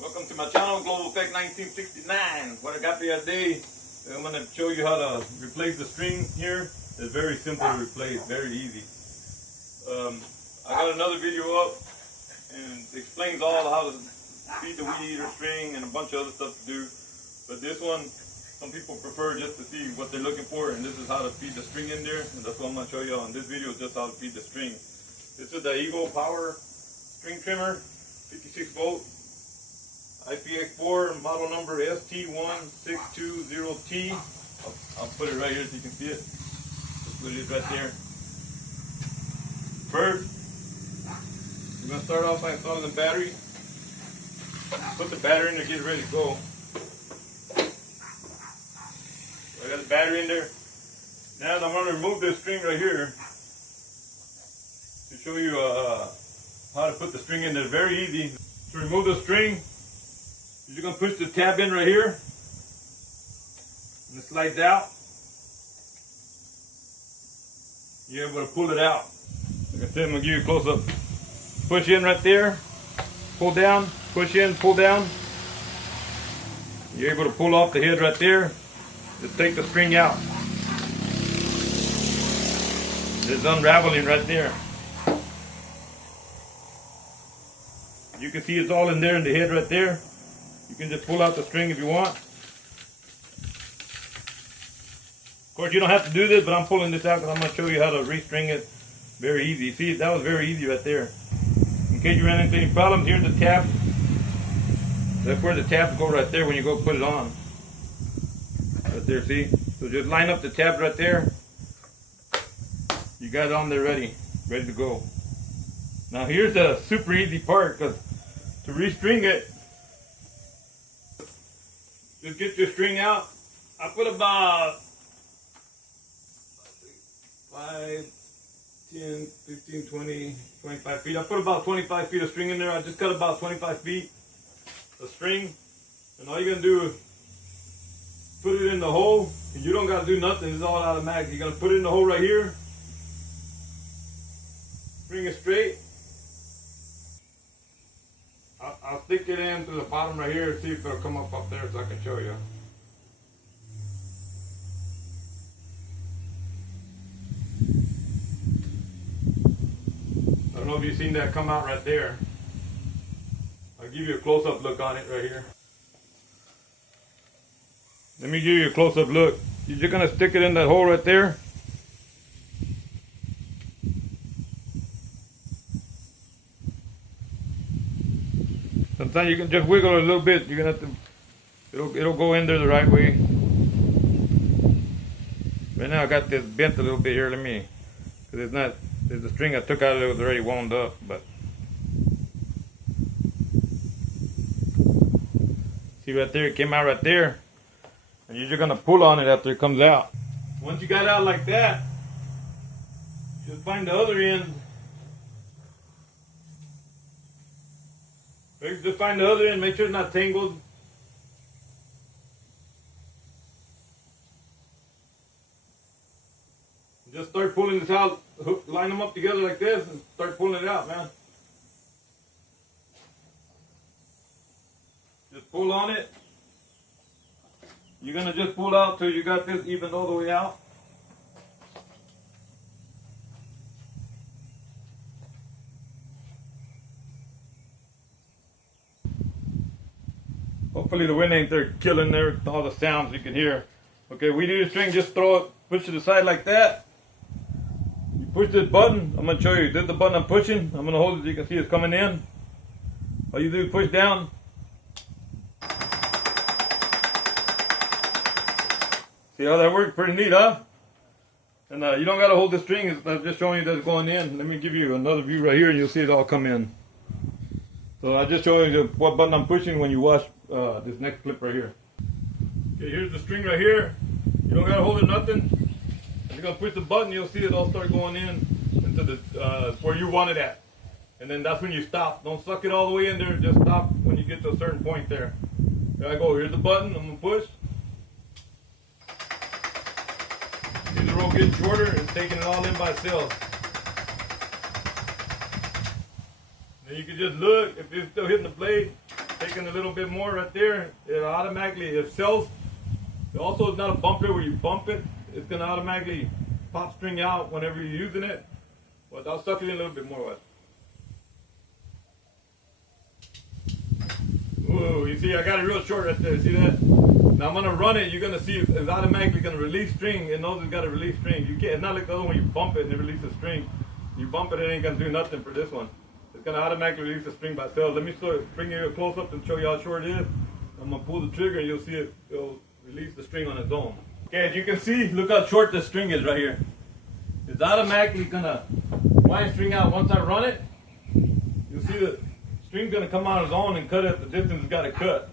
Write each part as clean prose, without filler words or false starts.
Welcome to my channel, Global Effect 1969. What I got for you today, I'm going to show you how to replace the string here. It's very simple to replace, very easy. I got another video up and it explains all how to feed the weed eater string and a bunch of other stuff to do. But this one, some people prefer just to see what they're looking for, and this is how to feed the string in there. And that's what I'm going to show you on this video, just how to feed the string. This is the Eagle Power string trimmer, 56 volt. IPX4, model number ST1620T. I'll put it right here so you can see it. Just put it right there. First, we're going to start off by installing the battery. Put the battery in there, get it ready to go. So I got the battery in there. Now I'm going to remove this string right here to show you how to put the string in there. Very easy. To remove the string, you're going to push the tab in right here, and it slides out. You're able to pull it out. Like I said, I'm going to give you a close-up. Push in right there, pull down, push in, pull down. You're able to pull off the head right there. Just take the string out. It's unraveling right there. You can see it's all in there in the head right there. You can just pull out the string if you want. Of course, you don't have to do this, but I'm pulling this out because I'm going to show you how to restring it. Very easy. See, that was very easy right there. In case you ran into any problems, here's the tab. That's where the tabs go right there when you go put it on. Right there, see? So just line up the tabs right there. You got it on there ready to go. Now here's the super easy part, because to restring it, just get your string out. I put about 5, 10, 15, 20, 25 feet. I put about 25 feet of string in there. I just cut about 25 feet of string. And all you're going to do is put it in the hole. And you don't got to do nothing. It's all automatic. You're going to put it in the hole right here. Bring it straight. I'll stick it in to the bottom right here and see if it'll come up there so I can show you. I don't know if you've seen that come out right there. I'll give you a close-up look on it right here. Let me give you a close-up look. You're just going to stick it in that hole right there. Sometimes you can just wiggle it a little bit. You're gonna have to. It'll go in there the right way. Right now I got this bent a little bit here. Let me, because it's not. There's the string I took out of it was already wound up, but see right there, it came out right there, and you're just gonna pull on it after it comes out. Once you got it out like that, just find the other end. Just find the other end, make sure it's not tangled. Just start pulling this out, line them up together like this and start pulling it out, man. Just pull on it. You're going to just pull out till you got this even all the way out. Hopefully the wind ain't there killing there all the sounds you can hear. Okay, we do the string, just throw it, push it aside like that. You push this button, I'm going to show you. This is the button I'm pushing. I'm going to hold it so you can see it's coming in. All you do is push down. See how that works? Pretty neat, huh? And you don't got to hold the string, I'm just showing you that it's going in. Let me give you another view right here and you'll see it all come in. So I just showing you what button I'm pushing when you watch this next clip right here. Okay, here's the string right here. You don't gotta hold it nothing. You're gonna push the button, you'll see it all start going in into the where you want it at. And then that's when you stop. Don't suck it all the way in there. Just stop when you get to a certain point there. There I go. Here's the button. I'm gonna push. See the rope getting shorter and taking it all in by itself. Then you can just look, if it's still hitting the blade, taking a little bit more right there, it automatically, it sells. Also, it's not a bumper where you bump it. It's going to automatically pop string out whenever you're using it. But I'll suck it in a little bit more. Whoa, you see, I got it real short right there. See that? Now I'm going to run it. You're going to see it's automatically going to release string. It knows it's got to release string. You can't, it's not like the other one, you bump it and it releases string. You bump it, it ain't going to do nothing for this one. It's going to automatically release the string by itself. Let me bring you a close up and show you how short it is. I'm going to pull the trigger and you'll see it'll release the string on its own. Okay, as you can see, look how short the string is right here. It's automatically going to wind string out. Once I run it, you'll see the string's going to come out on its own and cut it the distance it's got to cut.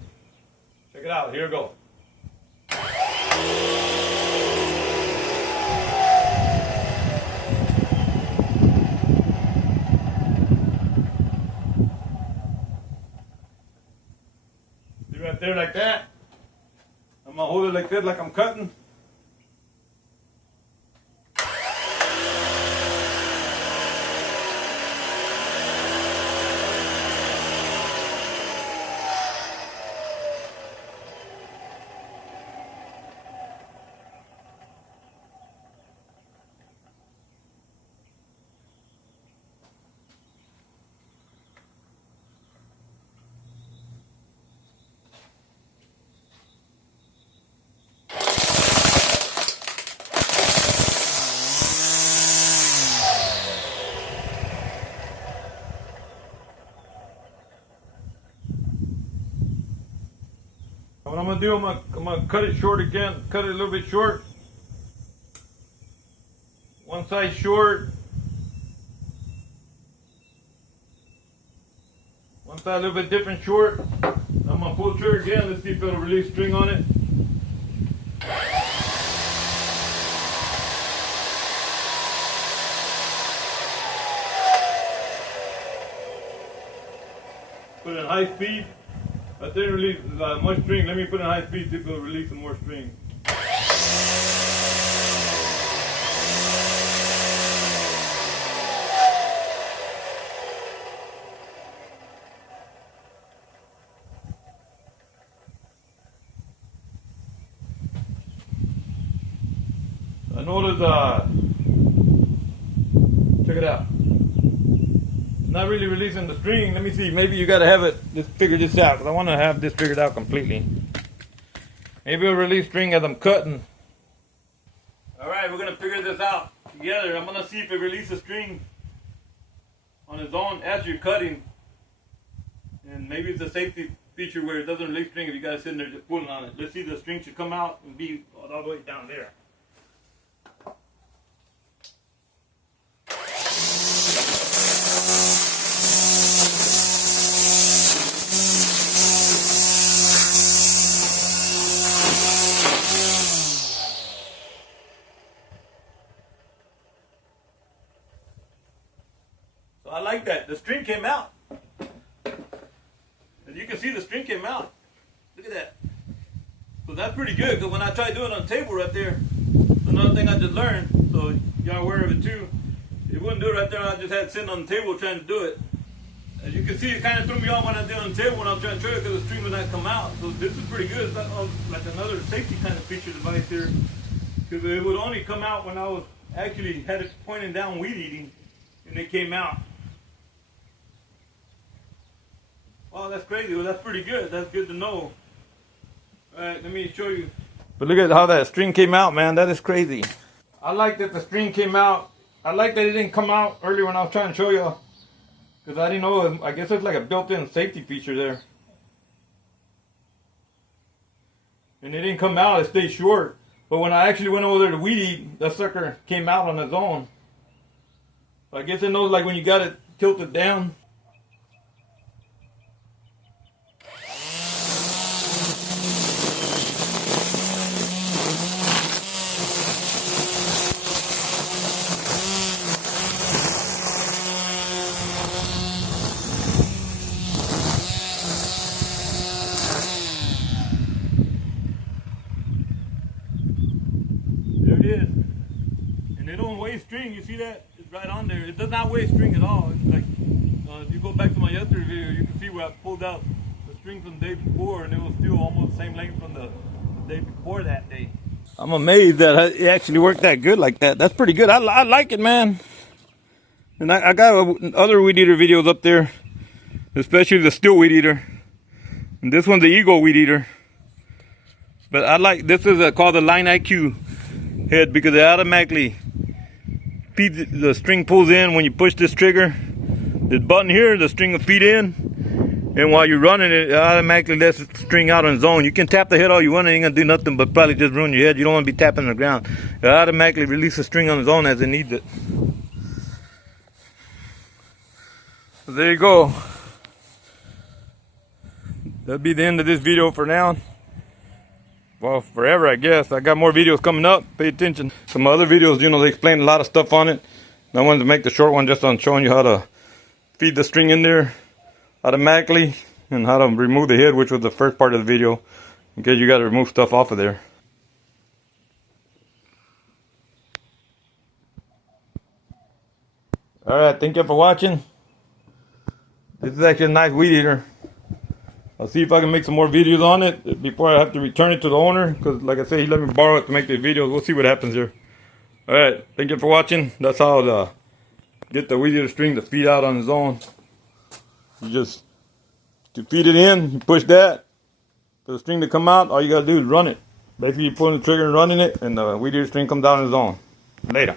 Check it out. Here we go. See right there like that? I'm going to hold it like this, like I'm cutting. What I'm going to do, I'm going to cut it short again, cut it a little bit short. One side short. One side a little bit different short. I'm going to pull the trigger again, let's see if it'll release string on it. Put it in high speed. I didn't release much string. Let me put it in high speed so it'll release some more string. I noticed, check it out. Not really releasing the string. Let me see. Maybe you got to have it. Let's figure this out because I want to have this figured out completely. Maybe it'll release string as I'm cutting. All right, we're gonna figure this out together. I'm gonna see if it releases string on its own as you're cutting, and maybe it's a safety feature where it doesn't release string if you guys sitting there just pulling on it. Let's see, the string should come out and be all the way down there. So I like that. The string came out. As you can see, the string came out. Look at that. So that's pretty good, because when I tried doing it on the table right there, another thing I just learned, so y'all aware of it too, it wouldn't do it right there. I just had it sitting on the table trying to do it. As you can see, it kind of threw me off when I did it on the table when I was trying to try it, because the string would not come out. So this is pretty good. It's like another safety kind of feature device here, because it would only come out when I was actually had it pointing down weed eating, and it came out. Oh, that's crazy. Well, that's pretty good. That's good to know. All right, let me show you. But look at how that string came out, man. That is crazy. I like that the string came out. I like that it didn't come out earlier when I was trying to show you, because I didn't know. I guess it's like a built-in safety feature there. And it didn't come out. It stayed short. But when I actually went over there to weed eat, that sucker came out on its own. So I guess it knows, like, when you got it tilted down. There it is. And it don't weigh string. You see that? It's right on there. It does not weigh string at all. It's like, if you go back to my yesterday video, you can see where I pulled out the string. string from the day before, and it was still almost the same length from the day before that day. I'm amazed that it actually worked that good like that. That's pretty good. I like it, man. And I got other weed eater videos up there, especially the steel weed eater. And this one's the Eagle weed eater. But I like, this is called the Line IQ head because it automatically feeds, the string pulls in when you push this trigger. This button here, the string will feed in. And while you're running it, it automatically lets the string out on its own. You can tap the head all you want, it ain't gonna do nothing but probably just ruin your head. You don't wanna be tapping the ground. It automatically releases the string on its own as it needs it. So there you go. That'll be the end of this video for now. Well, forever, I guess. I got more videos coming up. Pay attention. Some other videos, you know, they explain a lot of stuff on it. I wanted to make the short one just on showing you how to feed the string in there automatically and how to remove the head, which was the first part of the video, in case you got to remove stuff off of there. Alright, thank you for watching. This is actually a nice weed eater. I'll see if I can make some more videos on it before I have to return it to the owner, because like I said, he let me borrow it to make the videos. We'll see what happens here. Alright, thank you for watching. That's how to get the weed eater string to feed out on its own. You just, to feed it in, you push that. For the string to come out, all you gotta do is run it. Basically, you're pulling the trigger and running it, and the weed eater string comes out on its own. Later.